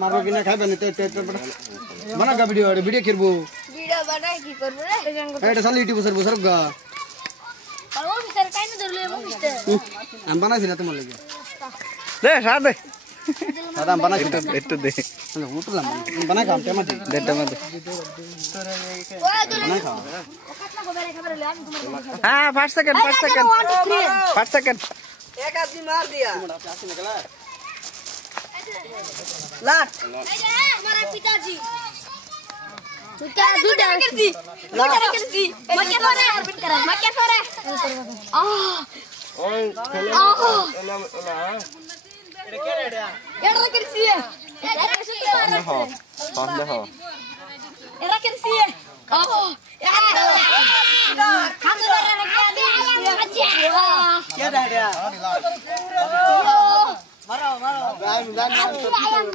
मारो कि ना खाइबे नि तो बना का वीडियो करबो वीडियो बनाई की करबो रे एटा साली यूट्यूब सर गा और वो मिस्टर काई न धरले वो मिस्टर हम बनाइছি না তোমার লাগি দে সাদে দাদা हम बनाइছি একটু দে উঠলাম बना काम टेमा दे দেটা মত बना खा कतना को बेरे खबर ले আমি তোমার हां 5 सेकंड 5 सेकंड एक आदमी मार दिया निकला लाट हमारा पिताजी क्या दूध कर दी कर दी मक्के फरे मक्के फरे ओए एला एड़ा कर दी हो हो एड़ा कर दी क्या डाडिया मारो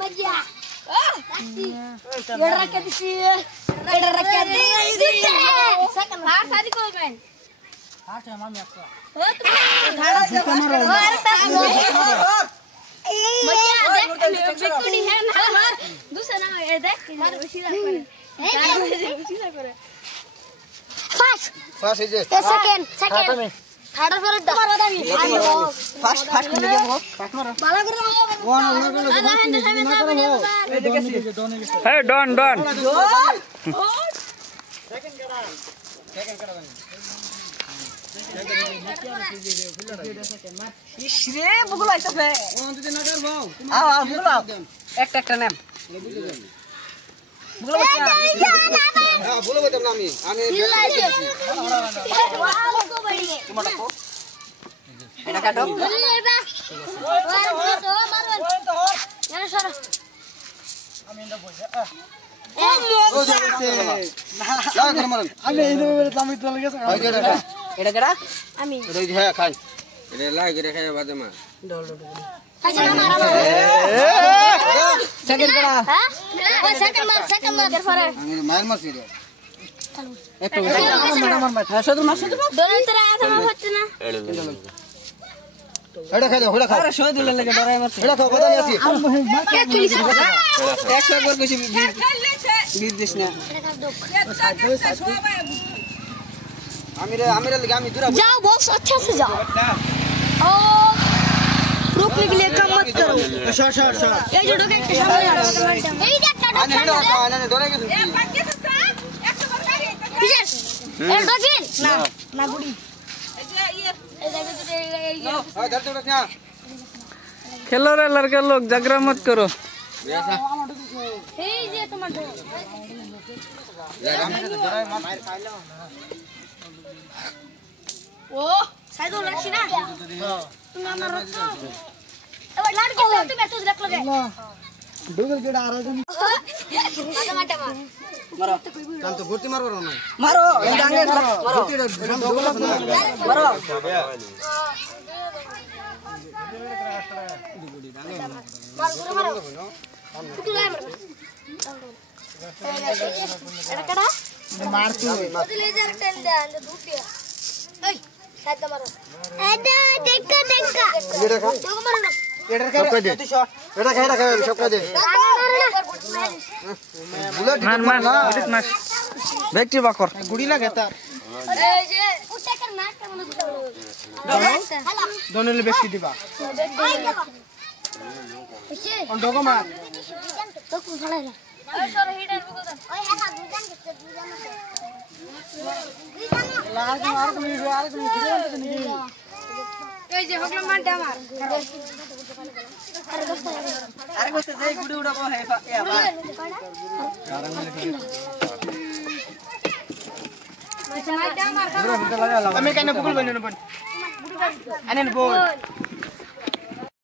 मजा एड़ा कर दी सेकंड हार शादी को मैं हां से मामी आपको धाड़ा से मारो मजा देख बिकुनी है ना दूसरा ना ये देख सीधा करे फास्ट इजे सेकंड थर्ड पर मारो दावी फास्ट ले गया वो फास्ट मारो बाला करो हे डन सेकंड करा इश्रे बुगला इतने যদি না করবো आओ बुगला एक नाम बुगला হ্যাঁ বলে বলতাম না আমি टमाटो को এটা কাটো আমি ইন্দা বসে ও যাচ্ছে না কর মারন আমি এই দেবে আমি তো লাগে হয় কেডা এটা কেডা আমি রই হ্যাঁ খাই এটা লাই করে খাই বাদে মা अच्छा ना मारा सेकंड केडा हां ओ सेकंड मार फरे আমি মার মারছি রে একটু আমার মার শুধু মার दोनों तरह आधा मार হচ্ছে না এটা খাই দাও এটা খাও আরে শুধু লাগে ডরাই মারছে এটা খাও কথা নেই আছে কে চুলিস 100 একবার কইছি বীর দিস না আমি রে আমি दूरा जाओ बॉस अच्छा से जाओ ओ रोकने के लिए काम मत करो शॉट ये जो डोके के सामने आ रहा है यही देखता आने हेडो आने डोरे के ए डोके ना बुड़ी हां धर तो क्या खेलो रे लड़के लोग झगड़ा मत करो हे जे टमाटो ओ शायद वो लड़की ना तुम ना रखो अब लड़की तो तुम ऐसे रख लोगे डूबल केडा आ रहा है टमाटो मारो चल तो गोटी मारो ना मारो जांगे मारो मारो मारो कुछ लाए मर एड़ा मारती ले जा टेन दे अंदर दूटिया ए शायद मारो एदा देखा ये देखो देखो मारो ना सबका दे एड़ा खा सबका दे बुलेट मार बैटरी बाकर गुड़ी लगे तार ए जे उठे कर नाच का मन दोनों ले बेटी दिबा और डोको मार तो कुछ खड़ा है ए सर हिडन बुगो ओए है ना दुजन के दुजन लाग मार को वीडियो आ रही है ए जे हगला मांटा मार अरे गोते जाई गुडी उडा को है या बा मांटा मार हमें कहने बुकुल बने न बन अने बोल